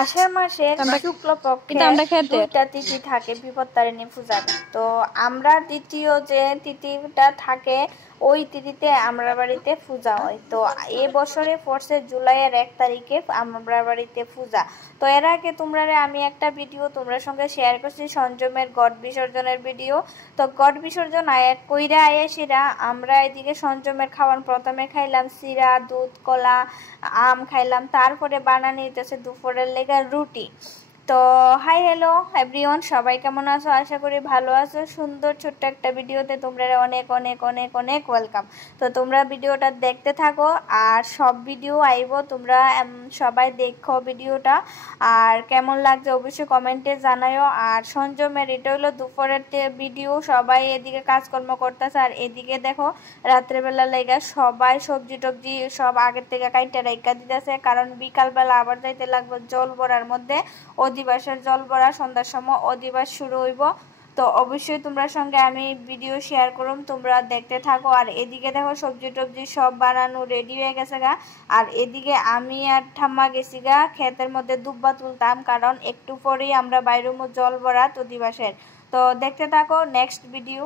আষাঢ় মাসের শুক্লপক্ষের 2টা তিথি থাকে বিপত্তারিণী পূজার। তো আমরা দ্বিতীয় যে তিথিটা থাকে ওই তিথিতে আমরা বাড়িতে পূজা হয়। তো এ বছরে পড়ছে জুলাইয়ের 1 তারিখে আমরা বাড়িতে পূজা। তো এর আগে তোমরা আমি একটা ভিডিও তোমরা সঙ্গে শেয়ার করছি সঞ্জমের গড বিসর্জনের ভিডিও। তো গড বিসর্জন কইরা আয়েসিরা আমরা এদিকে সঞ্জমের খাওয়ান প্রথমে খাইলাম চিরা, দুধ, কলা, আম খাইলাম, তারপরে বানানি হইতেছে দুপুরের লেগা রুটি। তো হাই হ্যালো এভরিওয়ান, সবাই কেমন আছো? আশা করি ভালো আছো। সুন্দর ছোট্ট একটা ভিডিওতে তোমরা অনেক অনেক অনেক অনেক ওয়েলকাম। তো তোমরা ভিডিওটা দেখতে থাকো আর সব ভিডিও আইব, তোমরা সবাই দেখো ভিডিওটা। আর কেমন লাগছে অবশ্যই কমেন্টে জানাইও। আর সঞ্জমের এটা হলো দুপুরের ভিডিও, সবাই এদিকে কাজকর্ম করতেছে আর এদিকে দেখো রাত্রেবেলা লেগা সবাই সবজি টবজি সব আগের থেকে কাইটা রাইকা দিতেছে, কারণ বিকালবেলা আবার যাইতে লাগবে জল ভরার মধ্যে। অধিবাসের জল ভরা সন্ধ্যার সময় অধিবাস শুরু হইব। তো অবশ্যই তোমরা সঙ্গে আমি ভিডিও শেয়ার করুম, তোমরা দেখতে থাকো। আর এদিকে দেখো সবজি টবজি সব বানানো রেডি হয়ে গেছে গা। আর এদিকে আমি আর ঠাম্মা গেছি গা ক্ষেতের মধ্যে দুব্বা তুলতাম, কারণ একটু পরেই আমরা বাইরে জল ভরা অধিবাসের। তো দেখতে থাকো নেক্সট ভিডিও।